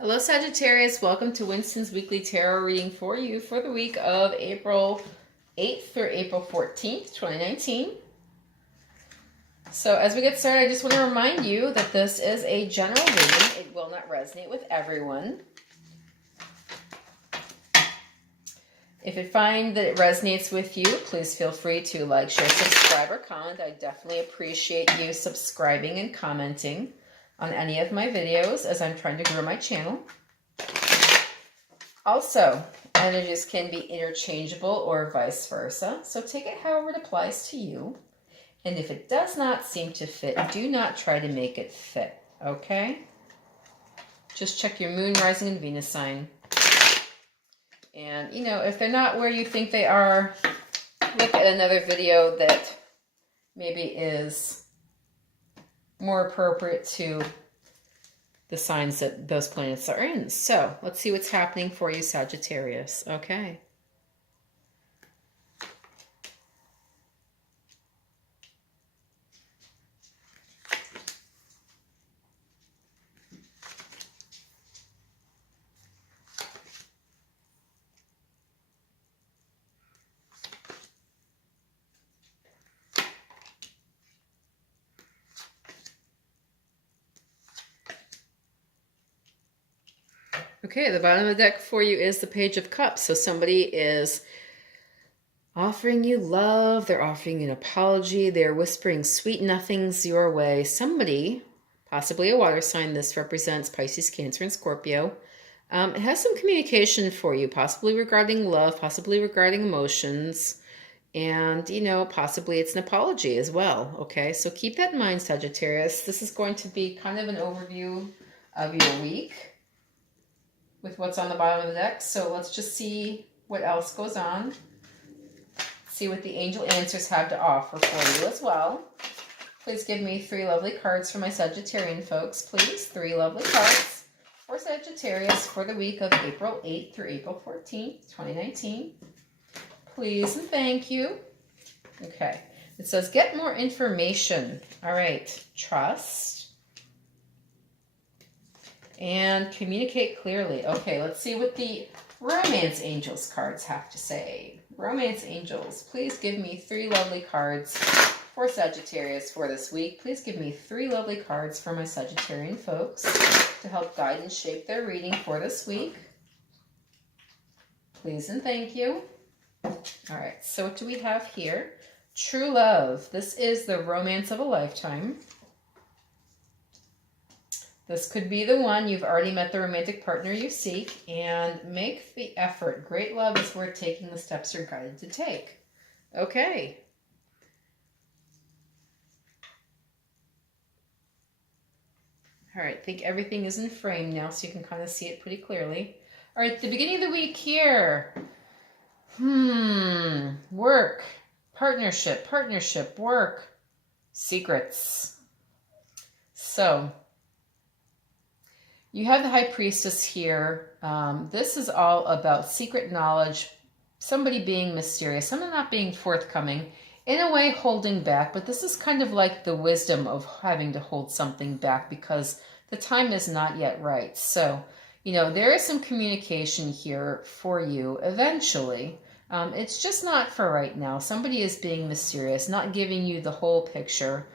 Hello Sagittarius, welcome to Winston's weekly tarot reading for you for the week of April 8th through April 14th, 2019. So as we get started, I just want to remind you that this is a general reading. It will not resonate with everyone. If you find that it resonates with you, please feel free to like, share, subscribe, or comment. I definitely appreciate you subscribing and commenting on any of my videos as I'm trying to grow my channel. Also, energies can be interchangeable or vice versa, so take it however it applies to you. And if it does not seem to fit, do not try to make it fit, okay? Just check your moon, rising, and Venus sign. And, if they're not where you think they are, look at another video that maybe is more appropriate to the signs that those planets are in. So let's see what's happening for you, Sagittarius. Okay. Okay, the bottom of the deck for you is the Page of Cups. So somebody is offering you love. They're offering an apology. They're whispering sweet nothings your way. Somebody, possibly a water sign, this represents Pisces, Cancer, and Scorpio. It has some communication for you, possibly regarding love, possibly regarding emotions. And, possibly it's an apology as well. Okay, so keep that in mind, Sagittarius. This is going to be kind of an overview of your week with what's on the bottom of the deck. So let's just see what else goes on. See what the angel answers have to offer for you as well. Please give me 3 lovely cards for my Sagittarian folks, please. 3 lovely cards for Sagittarius for the week of April 8th through April 14th, 2019. Please and thank you. Okay. It says, get more information. All right. Trust. And communicate clearly. Okay, let's see what the Romance Angels cards have to say. Romance Angels, please give me 3 lovely cards for Sagittarius for this week. Please give me 3 lovely cards for my Sagittarian folks to help guide and shape their reading for this week. Please and thank you. All right, so what do we have here? True love. This is the romance of a lifetime. This could be the one. You've already met the romantic partner you seek, and make the effort. Great love is worth taking the steps you're guided to take. Okay. All right, I think everything is in frame now, so you can kind of see it pretty clearly. All right, the beginning of the week here. Work, partnership, work, secrets. So you have the High Priestess here. This is all about secret knowledge, somebody being mysterious, someone not being forthcoming, in a way holding back, but this is kind of like the wisdom of having to hold something back because the time is not yet right. So, there is some communication here for you eventually. It's just not for right now. Somebody is being mysterious, not giving you the whole picture.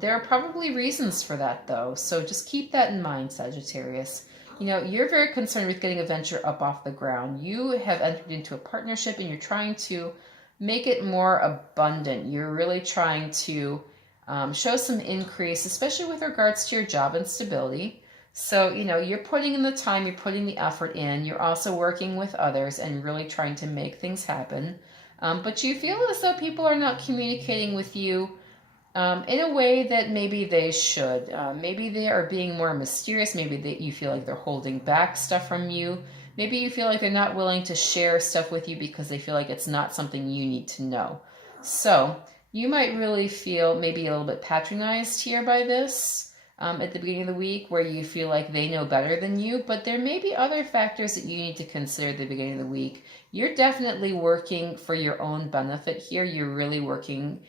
There are probably reasons for that, though, so just keep that in mind, Sagittarius. You're very concerned with getting a venture up off the ground. You have entered into a partnership, and you're trying to make it more abundant. You're really trying to show some increase, especially with regards to your job and stability. So, you're putting in the time, you're putting the effort in. You're also working with others and really trying to make things happen. But you feel as though people are not communicating with you in a way that maybe they should. Maybe they are being more mysterious. Maybe you feel like they're holding back stuff from you. Maybe you feel like they're not willing to share stuff with you because they feel like it's not something you need to know. So you might really feel maybe a little bit patronized here by this at the beginning of the week, where you feel like they know better than you. But there may be other factors that you need to consider at the beginning of the week. You're definitely working for your own benefit here. You're really working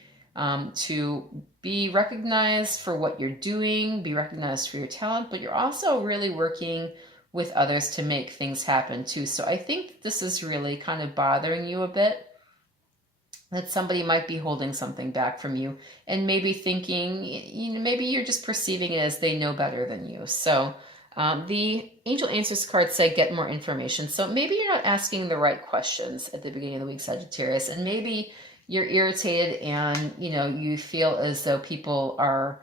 to be recognized for what you're doing, be recognized for your talent, but you're also really working with others to make things happen too. So I think this is really kind of bothering you a bit, that somebody might be holding something back from you and maybe thinking, maybe you're just perceiving it as they know better than you. So the angel answers card say get more information. So maybe you're not asking the right questions at the beginning of the week, Sagittarius, and maybe you're irritated and, you feel as though people are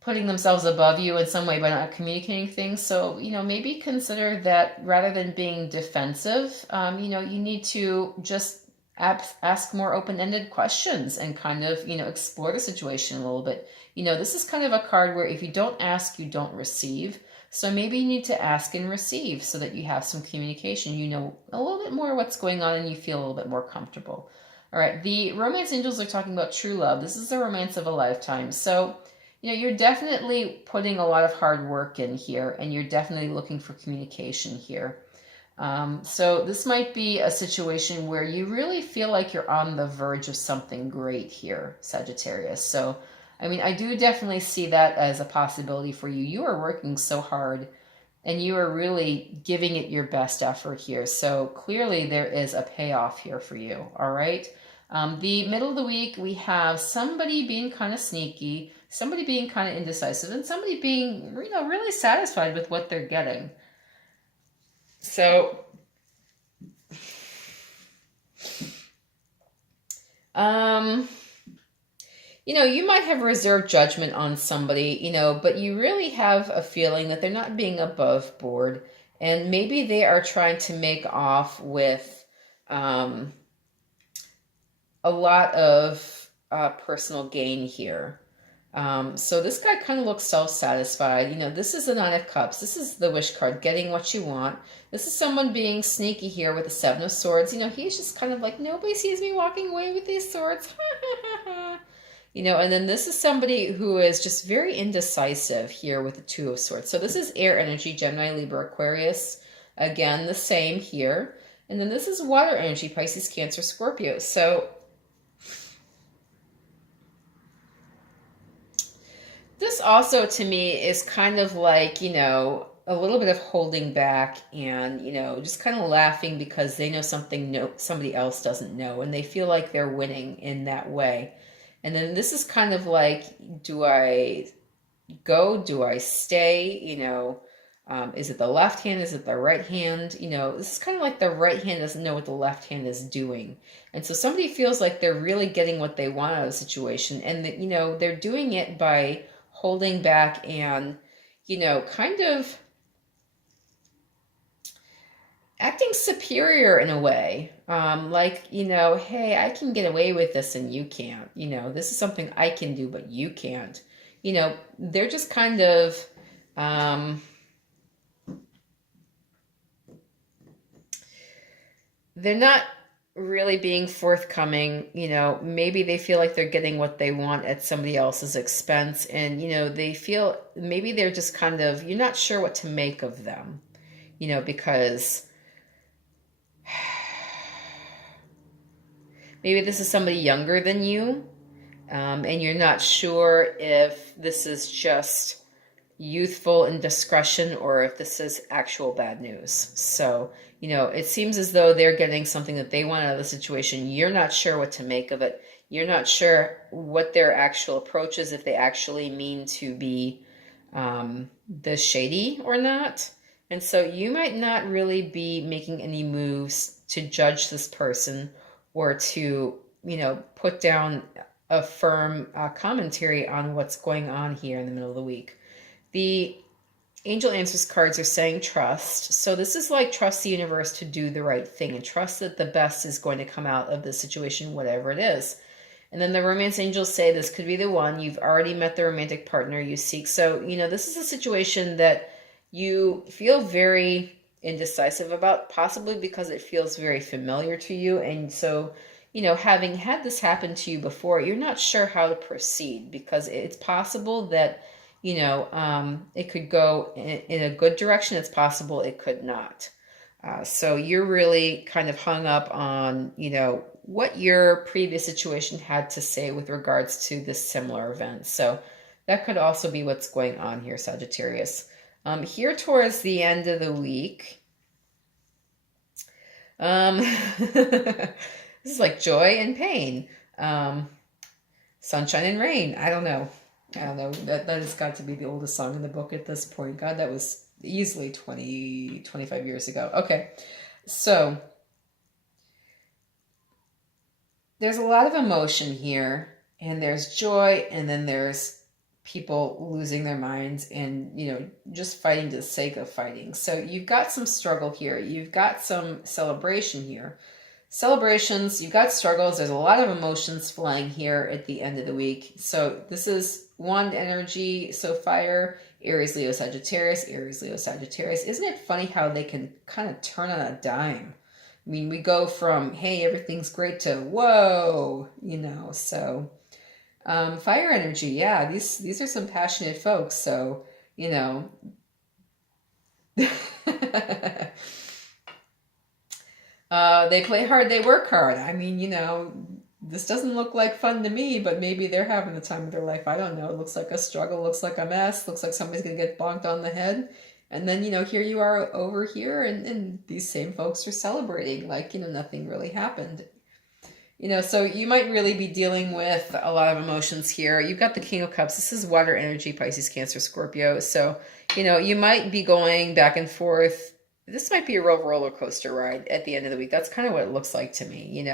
putting themselves above you in some way by not communicating things. So, maybe consider that rather than being defensive, you need to just ask more open-ended questions and kind of, explore the situation a little bit. This is kind of a card where if you don't ask, you don't receive. So maybe you need to ask and receive so that you have some communication. You know a little bit more what's going on and you feel a little bit more comfortable. All right, the romance angels are talking about true love. This is the romance of a lifetime. So, you're definitely putting a lot of hard work in here, and you're definitely looking for communication here. So this might be a situation where you really feel like you're on the verge of something great here, Sagittarius. So, I do definitely see that as a possibility for you. You are working so hard and you are really giving it your best effort here. So clearly there is a payoff here for you. All right. The middle of the week, we have somebody being kind of sneaky, somebody being kind of indecisive, and somebody being, really satisfied with what they're getting. So, you might have reserved judgment on somebody, but you really have a feeling that they're not being above board, and maybe they are trying to make off with a lot of personal gain here. So this guy kind of looks self-satisfied. This is the Nine of Cups. This is the wish card, getting what you want. This is someone being sneaky here with the Seven of Swords. He's just kind of like, nobody sees me walking away with these swords. And then this is somebody who is just very indecisive here with the Two of Swords. So this is air energy, Gemini, Libra, Aquarius. Again, the same here. And then this is water energy, Pisces, Cancer, Scorpio. So this also to me is kind of like, a little bit of holding back and, just kind of laughing because they know something somebody else doesn't know, and they feel like they're winning in that way. And then this is kind of like, do I go? Do I stay? Is it the left hand? Is it the right hand? This is kind of like the right hand doesn't know what the left hand is doing. And so somebody feels like they're really getting what they want out of the situation. And, they're doing it by holding back and, kind of acting superior in a way. Like, hey, I can get away with this and you can't. This is something I can do, but you can't. They're just kind of... they're not really being forthcoming. Maybe they feel like they're getting what they want at somebody else's expense. And, they feel maybe they're just kind of, you're not sure what to make of them, because maybe this is somebody younger than you. And you're not sure if this is just youthful indiscretion or if this is actual bad news. So, it seems as though they're getting something that they want out of the situation. You're not sure what to make of it. You're not sure what their actual approach is, if they actually mean to be this shady or not. And so you might not really be making any moves to judge this person or to, put down a firm commentary on what's going on here in the middle of the week. The Angel Answers cards are saying trust. So this is like trust the universe to do the right thing and trust that the best is going to come out of the situation, whatever it is. And then the romance angels say this could be the one. You've already met the romantic partner you seek. So, this is a situation that you feel very indecisive about, possibly because it feels very familiar to you. And so, having had this happen to you before, you're not sure how to proceed because it's possible that it could go in a good direction. It's possible it could not. So you're really kind of hung up on, what your previous situation had to say with regards to this similar event. So that could also be what's going on here, Sagittarius. Here towards the end of the week, this is like joy and pain, sunshine and rain. I don't know. That has got to be the oldest song in the book at this point. God, that was easily 20, 25 years ago. Okay, so there's a lot of emotion here, and there's joy, and then there's people losing their minds and, just fighting to the sake of fighting. So you've got some struggle here. You've got some celebration here. Celebrations, you've got struggles. There's a lot of emotions flying here at the end of the week. So this is wand energy. So fire, Aries, Leo, Sagittarius, Aries, Leo, Sagittarius. Isn't it funny how they can kind of turn on a dime? I mean, we go from, hey, everything's great to, whoa, so... fire energy, yeah, these are some passionate folks, so, they play hard, they work hard. I mean, this doesn't look like fun to me, but maybe they're having the time of their life. I don't know. It looks like a struggle, looks like a mess, looks like somebody's going to get bonked on the head. And then, here you are over here, and these same folks are celebrating like, nothing really happened. So you might really be dealing with a lot of emotions here. You've got the King of Cups. This is water energy, Pisces, Cancer, Scorpio. So, you might be going back and forth. This might be a real roller coaster ride at the end of the week. That's kind of what it looks like to me,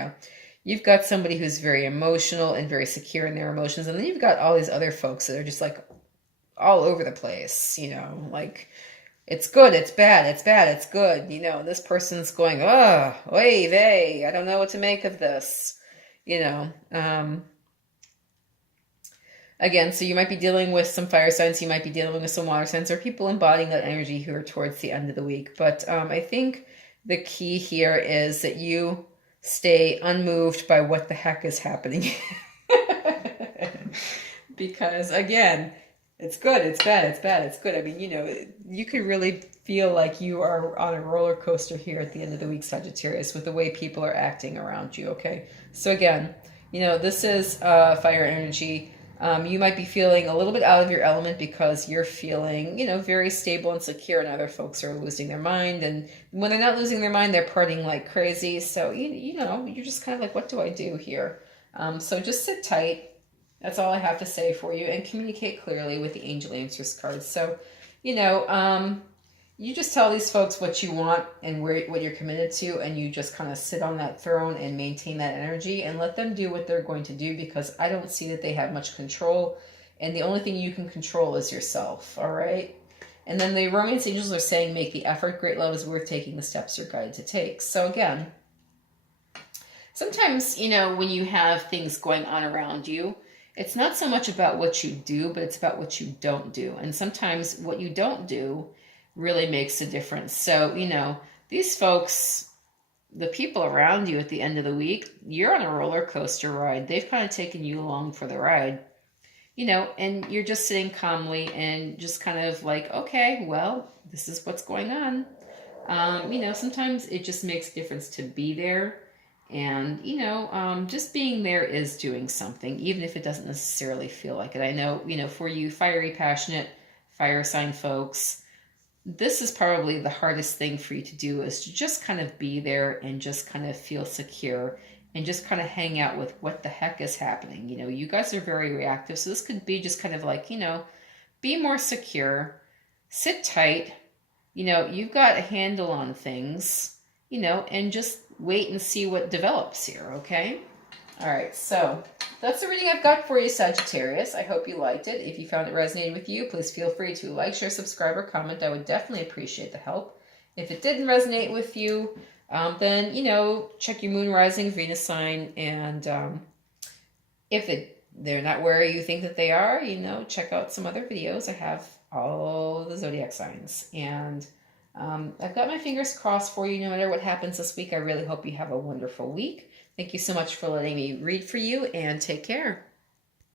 You've got somebody who's very emotional and very secure in their emotions. And then you've got all these other folks that are just like all over the place, like... It's good, it's bad, it's bad, it's good. This person's going, oh, oy vey, I don't know what to make of this. Again, so you might be dealing with some fire signs, you might be dealing with some water signs, or people embodying that energy who are towards the end of the week. But I think the key here is that you stay unmoved by what the heck is happening. Because, again... It's good, it's bad, it's bad, it's good. I mean, you could really feel like you are on a roller coaster here at the end of the week, Sagittarius, with the way people are acting around you, okay? So again, this is fire energy. You might be feeling a little bit out of your element because you're feeling, very stable and secure, and other folks are losing their mind. And when they're not losing their mind, they're partying like crazy. So, you're just kind of like, what do I do here? So just sit tight. That's all I have to say for you, and communicate clearly with the Angel Answers cards. So, you just tell these folks what you want and what you're committed to, and you just kind of sit on that throne and maintain that energy and let them do what they're going to do, because I don't see that they have much control, and the only thing you can control is yourself, all right? And then the Romance Angels are saying, make the effort. Great love is worth taking the steps you're guided to take. So again, sometimes, when you have things going on around you, it's not so much about what you do, but it's about what you don't do. And sometimes what you don't do really makes a difference. So, these folks, the people around you at the end of the week, you're on a roller coaster ride. They've kind of taken you along for the ride, and you're just sitting calmly and just kind of like, okay, well, this is what's going on. Sometimes it just makes a difference to be there. And, just being there is doing something, even if it doesn't necessarily feel like it. I know, for you fiery, passionate, fire sign folks, this is probably the hardest thing for you to do, is to just kind of be there and just kind of feel secure and just kind of hang out with what the heck is happening. You guys are very reactive. So this could be just kind of like, be more secure, sit tight, you've got a handle on things, and just wait and see what develops here, okay? All right, so that's the reading I've got for you, Sagittarius. I hope you liked it. If you found it resonated with you, please feel free to like, share, subscribe, or comment. I would definitely appreciate the help. If it didn't resonate with you, then, check your moon, rising, Venus sign, and if they're not where you think that they are, check out some other videos. I have all the zodiac signs, and I've got my fingers crossed for you no matter what happens this week. I really hope you have a wonderful week. Thank you so much for letting me read for you, and take care.